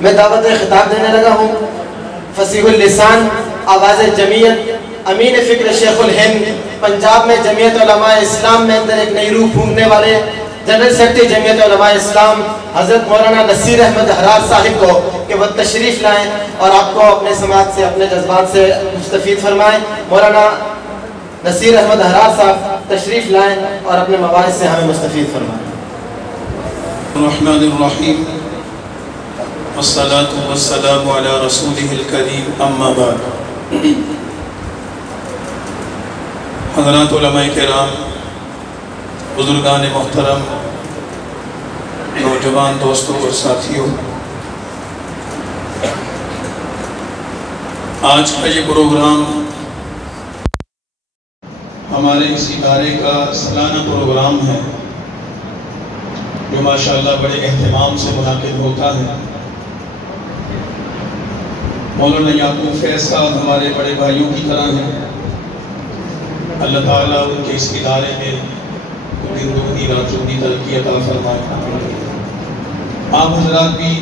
میں دعوت خطاب دینے لگا ہوں فصیح اللسان، آواز جمعیت، امین فکر شیخ الہند، پنجاب میں جمعیت علماء اسلام میں اندر ایک نئی روح پھونکنے والے جنرل سیکرٹری جمعیت علماء اسلام حضرت مولانا نصیر احمد حرار صاحب کو کہ وہ تشریف لائیں اور آپ کو اپنے سماعت سے، اپنے جذبات سے مستفید فرمائیں۔ مولانا نصیر احمد حرار صاحب تشریف لائیں اور اپنے مواعظ سے ہمیں مستفید فرمائیں۔ الرحمن الرحیم، والصلاة والسلام علی رسولہ الکریم، اما بعد۔ حضرات علماء کرام، بزرگان محترم، نوجوان دوستوں اور ساتھیوں، آج کا یہ پروگرام ہمارے اس ادارے کا سالانہ پروگرام ہے جو ماشاءاللہ بڑے اہتمام سے منعقد ہوتا ہے۔ مولانا یعقوب فیض صاحب ہمارے بڑے بھائیوں کی طرح ہیں، اللہ تعالیٰ ان کے اس ادارے میں دن دگنی رات چوگنی ترقی عطا فرمائے۔ آپ حضرات بھی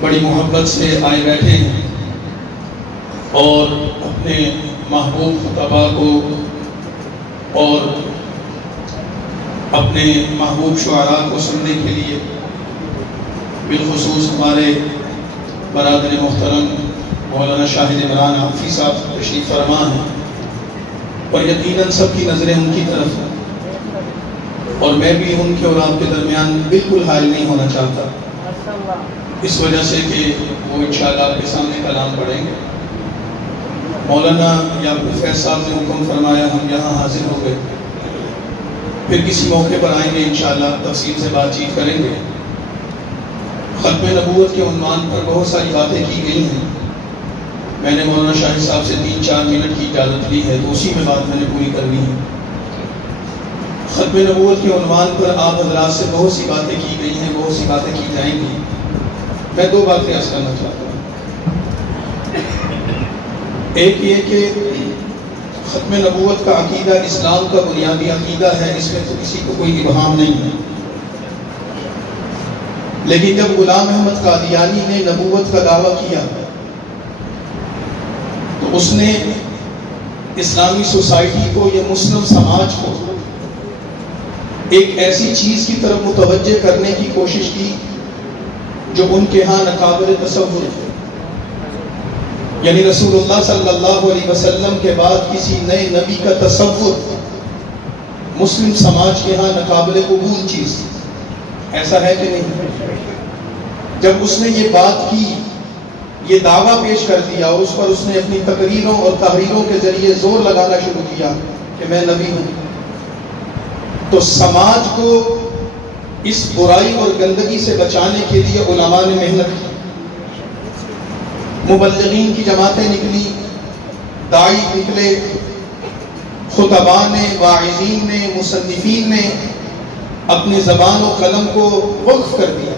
بڑی محبت سے آئے بیٹھے ہیں اور اپنے محبوب خطبہ کو اور اپنے محبوب شعراء کو سننے کے لیے، بالخصوص ہمارے برادر محترم مولانا شاہد عمران عافی صاحب تشریف فرما ہیں، اور یقیناً سب کی نظریں ان کی طرف ہیں، اور میں بھی ان کے اور آپ کے درمیان بالکل حائل نہیں ہونا چاہتا، اس وجہ سے کہ وہ انشاءاللہ آپ کے سامنے کلام پڑھیں گے۔ مولانا یعقوب فیض صاحب نے حکم فرمایا، ہم یہاں حاضر ہو گئے، پھر کسی موقع پر آئیں گے انشاءاللہ، تفصیل سے بات چیت کریں گے۔ ختم نبوت کے عنوان پر بہت ساری باتیں کی گئی ہیں، میں نے مولانا شاہد صاحب سے 3-4 منٹ کی اجازت لی ہے تو اسی میں بات میں نے پوری کرنی ہے۔ ختم نبوت کے عنوان پر آپ حضرات سے بہت سی باتیں کی گئی ہیں، بہت سی باتیں کی جائیں گی، میں 2 باتیں عرض کرنا چاہتا ہوں۔ ایک یہ کہ ختم نبوت کا عقیدہ اسلام کا بنیادی عقیدہ ہے، اس میں تو کسی کو کوئی ابہام نہیں ہے، لیکن جب غلام احمد قادیانی نے نبوت کا دعویٰ کیا تو اس نے اسلامی سوسائٹی کو یا مسلم سماج کو ایک ایسی چیز کی طرف متوجہ کرنے کی کوشش کی جو ان کے ہاں ناقابل تصور ہے، یعنی رسول اللہ صلی اللہ علیہ وسلم کے بعد کسی نئے نبی کا تصور مسلم سماج کے ہاں ناقابل قبول چیز، ایسا ہے کہ نہیں؟ جب اس نے یہ بات کی، یہ دعویٰ پیش کر دیا اور اس پر اس نے اپنی تقریروں اور تحریروں کے ذریعے زور لگانا شروع کیا کہ میں نبی ہوں، تو سماج کو اس برائی اور گندگی سے بچانے کے لیے علماء نے محنت کی، مبلغین کی جماعتیں نکلی، داعی نکلے، خطباء نے، واعظین نے، مصنفین نے اپنی زبان و قلم کو وقف کر دیا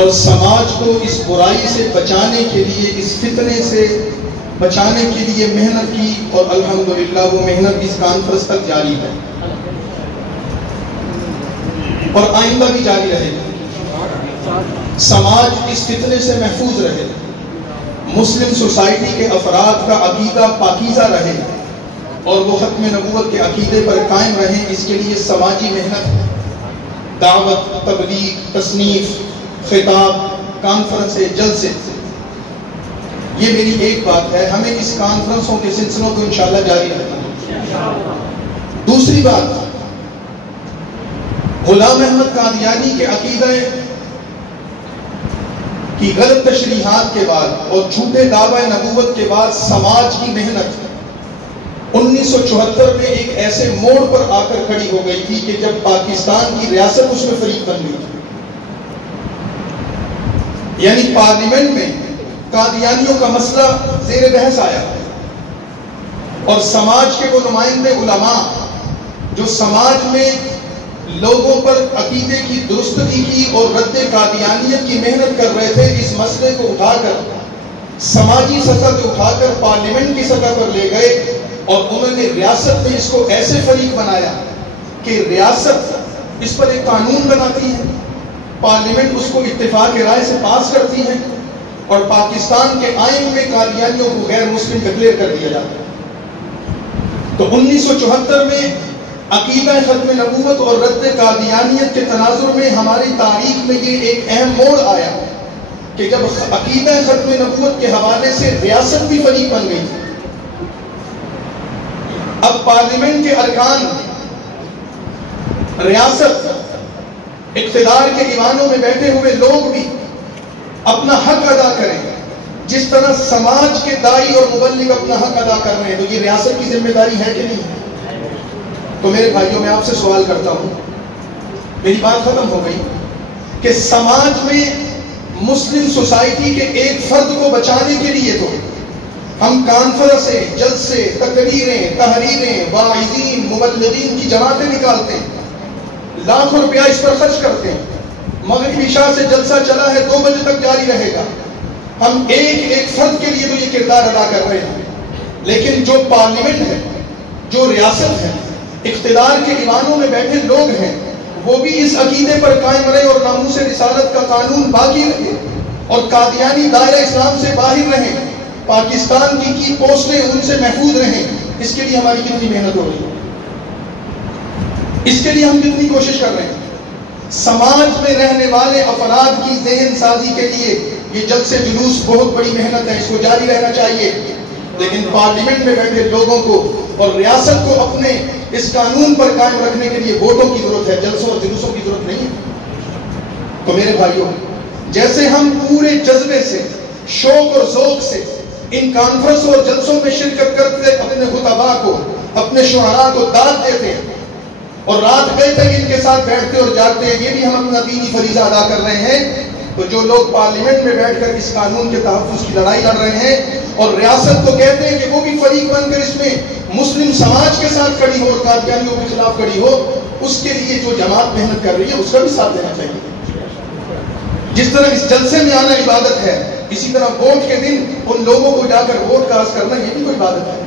اور سماج کو اس برائی سے بچانے کے لیے، اس فتنے سے بچانے کے لیے محنت کی، اور الحمدللہ وہ محنت اس کانفرنس تک جاری ہے اور آئندہ بھی جاری رہے گا۔ سماج اس فتنے سے محفوظ رہے، مسلم سوسائٹی کے افراد کا عقیدہ پاکیزہ رہے اور وہ ختم نبوت کے عقیدے پر قائم رہیں، اس کے لیے سماجی محنت، دعوت، تبلیغ، تصنیف، خطاب، کانفرنسیں، جلسے، یہ میری ایک بات ہے۔ ہمیں اس کانفرنسوں کے سلسلوں کو انشاءاللہ جاری رکھنا ہے۔ دوسری بات، غلام احمد قادیانی کے عقیدے کی غلط تشریحات کے بعد اور جھوٹے دعوی نبوت کے بعد سماج کی محنت 1974 میں ایک ایسے موڑ پر آ کر کھڑی ہو گئی تھی کہ جب پاکستان کی ریاست اس میں فریق بن گئی تھی، یعنی پارلیمنٹ میں قادیانیوں کا مسئلہ زیر بحث آیا اور سماج کے وہ نمائندے علماء جو سماج میں لوگوں پر عقیدے کی درستگی کی اور رد قادیانیت کی محنت کر رہے تھے، اس مسئلے کو اٹھا کر سماجی سطح پہ اٹھا کر پارلیمنٹ کی سطح پر لے گئے اور انہوں نے ریاست میں اس کو ایسے فریق بنایا کہ ریاست اس پر ایک قانون بناتی ہے پارلیمنٹ اس کو اتفاق رائے سے پاس کرتی ہے اور پاکستان کے آئین میں قادیانیوں کو غیر مسلم ڈکلیئر کر دیا جاتا ہے۔ تو 1974 میں عقیدہ ختم نبوت اور رد قادیانیت کے تناظر میں ہماری تاریخ میں یہ ایک اہم موڑ آیا کہ جب عقیدہ ختم نبوت کے حوالے سے ریاست بھی فریق بن گئی تھی۔ اب پارلیمنٹ کے ارکان ریاست اقتدار کے ایوانوں میں بیٹھے ہوئے لوگ بھی اپنا حق ادا کریں، جس طرح سماج کے داعی اور مبلغ اپنا حق ادا کر رہے ہیں۔ تو یہ ریاست کی ذمہ داری ہے کہ نہیں؟ تو میرے بھائیوں، میں آپ سے سوال کرتا ہوں، میری بات ختم ہو گئی کہ سماج میں مسلم سوسائٹی کے ایک فرد کو بچانے کے لیے تو ہم کانفرنسیں، جلسے، تقریریں، تحریریں، واعظین، مبلغین کی جماعتیں نکالتے ہیں، لاکھوں روپیہ اس پر خرچ کرتے ہیں، مغرب عشاء سے جلسہ چلا ہے 2 بجے تک جاری رہے گا۔ ہم ایک ایک فرد کے لیے تو یہ کردار ادا کر رہے ہیں، لیکن جو پارلیمنٹ ہے، جو ریاست ہے، اقتدار کے ایوانوں میں بیٹھے لوگ ہیں، وہ بھی اس عقیدے پر قائم رہے اور ناموس رسالت کا قانون باقی رہے اور قادیانی دائرہ اسلام سے باہر رہیں، پاکستان کی پوسٹیں ان سے محفوظ رہیں۔ اس کے لیے ہماری کتنی محنت ہو رہی ہے، اس کے لیے ہم کتنی کوشش کر رہے ہیں۔ سماج میں رہنے والے افراد کی ذہن سازی کے لیے یہ جلسے جلوس بہت بڑی محنت ہے، اس کو جاری رہنا چاہیے، لیکن پارلیمنٹ میں بیٹھے لوگوں کو اور ریاست کو اپنے اس قانون پر قائم رکھنے کے لیے ووٹوں کی ضرورت ہے، جلسوں اور جلوسوں کی ضرورت نہیں ہے۔ تو میرے بھائیوں، جیسے ہم پورے جذبے سے، شوق اور ذوق سے ان کانفرنسوں اور جلسوں میں شرکت کرتے اپنے خطباء کو، اپنے شعراء کو داد دیتے ہیں اور رات گئے تک ان کے ساتھ بیٹھتے اور جاگتے ہیں، یہ بھی ہم اپنا دینی فریضہ ادا کر رہے ہیں، تو جو لوگ پارلیمنٹ میں بیٹھ کر اس قانون کے تحفظ کی لڑائی لڑ رہے ہیں اور ریاست کو کہتے ہیں کہ وہ بھی فریق بن کر اس میں مسلم سماج کے ساتھ کھڑی ہو اور قادیانیوں کے خلاف کھڑی ہو، اس کے لیے جو جماعت محنت کر رہی ہے اس کا بھی ساتھ دینا چاہیے۔ جس طرح اس جلسے میں آنا عبادت ہے، اسی طرح ووٹ کے دن ان لوگوں کو جا کر ووٹ کاسٹ کرنا یہ بھی کوئی عبادت ہے۔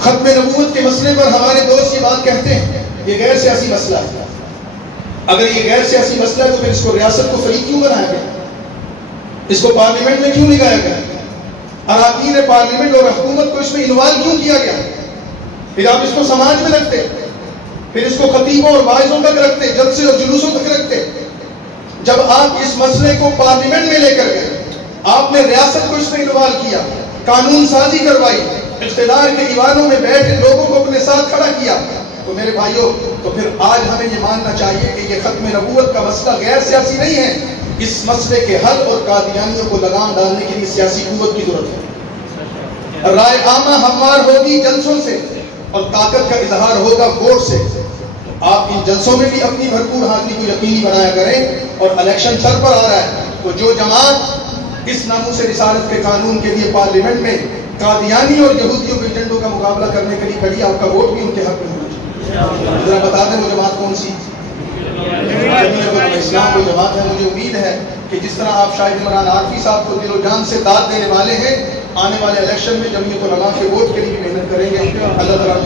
ختم نبوت کے مسئلے پر ہمارے دوست یہ بات کہتے ہیں یہ غیر سیاسی مسئلہ ہے۔ اگر یہ غیر سیاسی مسئلہ ہے تو پھر اس کو ریاست کو فریق کیوں بنایا گیا؟ اس کو پارلیمنٹ میں کیوں لگایا گیا؟ اراکین پارلیمنٹ اور حکومت کو اس میں انوالو کیوں کیا گیا؟ پھر آپ اس کو سماج میں رکھتے، پھر اس کو خطیبوں اور واعظوں تک رکھتے، جلسے اور جلوسوں تک رکھتے۔ جب آپ اس مسئلے کو پارلیمنٹ میں لے کر گئے، آپ نے ریاست کو اس میں انوالو کیا، قانون سازی کروائی، اقتدار کے ایوانوں میں بیٹھے لوگوں کو اپنے ساتھ کھڑا کیا، تو میرے بھائیوں، تو پھر آج ہمیں یہ ماننا چاہیے کہ یہ ختم نبوت کا مسئلہ غیر سیاسی نہیں ہے۔ اس مسئلے کے حل اور قادیانیوں کو لگام ڈالنے کے لیے سیاسی قوت کی ضرورت ہے۔ رائے عامہ ہموار ہوگی جلسوں سے اور طاقت کا اظہار ہوگا ووٹ سے۔ آپ ان جلسوں میں بھی اپنی بھرپور حاضری کو یقینی بنایا کریں، اور الیکشن سر پر آ رہا ہے تو جو جماعت اس ناموس رسالت کے قانون کے لیے پارلیمنٹ میں قادیانی اور یہودیوں کے ایجنڈوں کا مقابلہ کرنے کے لیے کھڑی، آپ کا ووٹ بھی ان کے حق میں ہونا چاہیے۔ ذرا بتا دیں وہ جماعت کون سی؟ اسلام کو جماعت ہے۔ مجھے امید ہے کہ جس طرح آپ شاہد عمران عارفی صاحب کو دل و جان سے داد دینے والے ہیں، آنے والے الیکشن میں جمعیت علماء کے ووٹ کے لیے محنت کریں گے۔ اللہ تعالیٰ